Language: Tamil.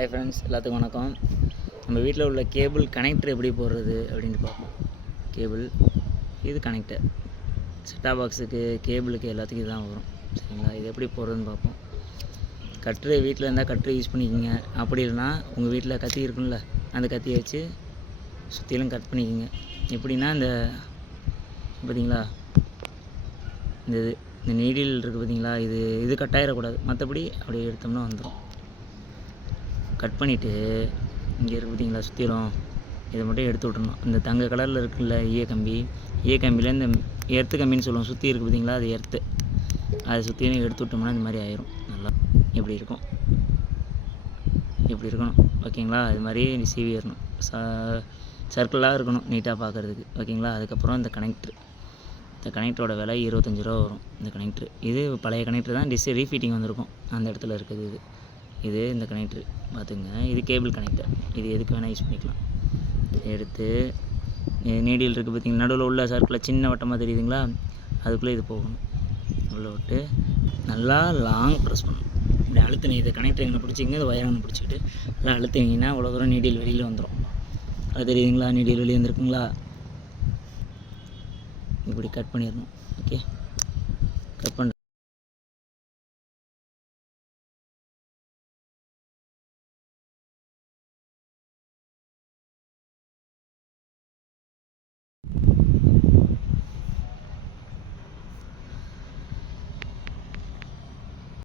ஹாய் ஃப்ரெண்ட்ஸ், எல்லாத்துக்கும் வணக்கம். நம்ம வீட்டில் உள்ள கேபிள் கனெக்டர் எப்படி போடுறது அப்படின்னு பார்ப்போம். கேபிள் இது கனெக்டர் செட்டாப் பாக்ஸுக்கு, கேபிளுக்கு எல்லாத்துக்கும் இதுதான் வரும். சரிங்களா? இது எப்படி போடுறதுன்னு பார்ப்போம். கட்ரு வீட்டில் இருந்தால் கட்ரு யூஸ் பண்ணிக்கோங்க. அப்படி இல்லைனா உங்கள் வீட்டில் கத்தி இருக்கும்ல, அந்த கத்தியை வச்சு சுற்றிலும் கட் பண்ணிக்கோங்க. எப்படின்னா இந்த பார்த்தீங்களா, இந்த நீடில் இருக்குது பார்த்தீங்களா, இது கட் ஆகிடக்கூடாது. மற்றபடி அப்படியே எடுத்தோம்னா வந்துடும். கட் பண்ணிவிட்டு இங்கே இருக்குது பார்த்தீங்களா, சுற்றிலும் இதை மட்டும் எடுத்து விட்றணும். இந்த தங்க கலரில் இருக்குல்ல ஈய கம்பியில் இந்த எர்த்து கம்பின்னு சொல்லுவோம், சுற்றி இருக்குது பார்த்தீங்களா, அது எர்த்து. அதை சுற்றிலும் எடுத்து விட்டோம்னா இந்த மாதிரி ஆயிரும். நல்லா இப்படி இருக்கணும். ஓகேங்களா? அது மாதிரி சீவி ஏறணும். சர்க்கிளாக இருக்கணும், நீட்டாக பார்க்குறதுக்கு. ஓகேங்களா? அதுக்கப்புறம் இந்த கனெக்டரோட விலை 25 ரூபா வரும். இந்த கனெக்டரு இது பழைய கனெக்டர் தான், ரீஃபிட்டிங் வந்திருக்கும் அந்த இடத்துல இருக்குது. இது இந்த கனெக்டரு பார்த்துங்க. இது கேபிள் கனெக்டர். இது எதுக்கு வேணால் யூஸ் பண்ணிக்கலாம். எடுத்து நீடில் இருக்குது பார்த்தீங்கன்னா, நடுவில் உள்ள சர்க்கிளில் சின்ன வட்டமாக தெரியுதுங்களா, அதுக்குள்ளே இது போகணும். உள்ளே விட்டு நல்லா லாங் ப்ரெஸ் பண்ணணும். இப்படி அழுத்தினீங்க, இதை கனெக்டர் எங்கே பிடிச்சிங்க, இது வயரான பிடிச்சிக்கிட்டு நல்லா அழுத்தினீங்கன்னா அவ்வளோ தூரம் நீடில் வெளியில் வந்துடும். அது தெரியுதுங்களா, நீடில் வெளியே வந்துருக்குங்களா. இப்படி கட் பண்ணிடணும். ஓகே, கட் பண்ண